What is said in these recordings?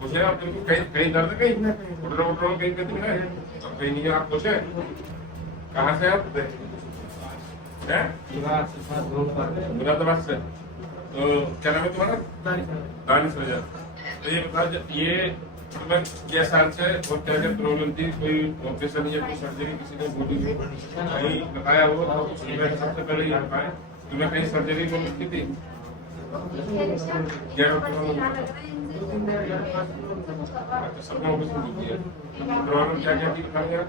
पूछे आप कहीं कहीं दर्द कहीं उठ रहा कहीं कहीं है कहीं नहीं है आप पूछे कहाँ से आप मुरादाबाद से तो क्या नाम है तुम्हारा दानिश रजा तो ये बता ये मतलब क्या साल से और क्या क्या प्रॉब्लम थी कोई ऑपरेशन या कोई सर्जरी किसी ने बोली कहीं बताया हो तो सबसे पहले ये बताएं तुम्हें कहीं सर्जरी को की थी क्या सबका ऑपरेशन होती है प्रॉब्लम क्या क्या थी बताएंगे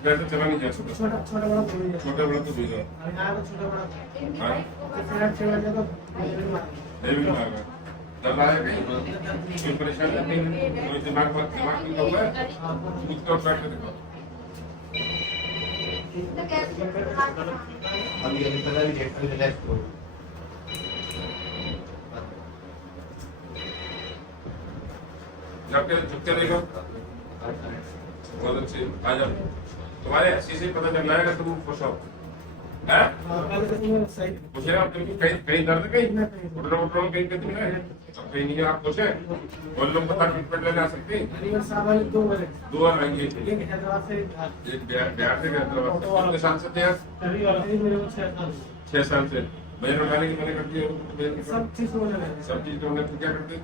वैसे चला नहीं जा सकता छोटा बड़ा तो भूल जाओ दर्द आया कहीं कोई परेशानी नहीं कोई दिमाग की प्रॉब्लम है उसको डॉक्टर दिखाओ झुकते देखो बहुत अच्छे आ जाओ तुम्हारे ऐसे से पता चल रहा है तुम खुश हो पूछे आप कहीं कहीं दर्द कहीं उठ रहा कहीं कहीं है कहीं नहीं है आप पूछे और लोग बता ट्रीटमेंट लेने आ सकते हैं 2 बार आएंगे एक बिहार से कितने साल से थे यार 6 साल से बहन उठाने की मैंने करती है सब चीज तो क्या करते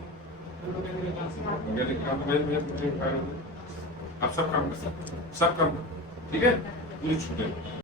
आप सब काम कर ठीक है पूरी छूटे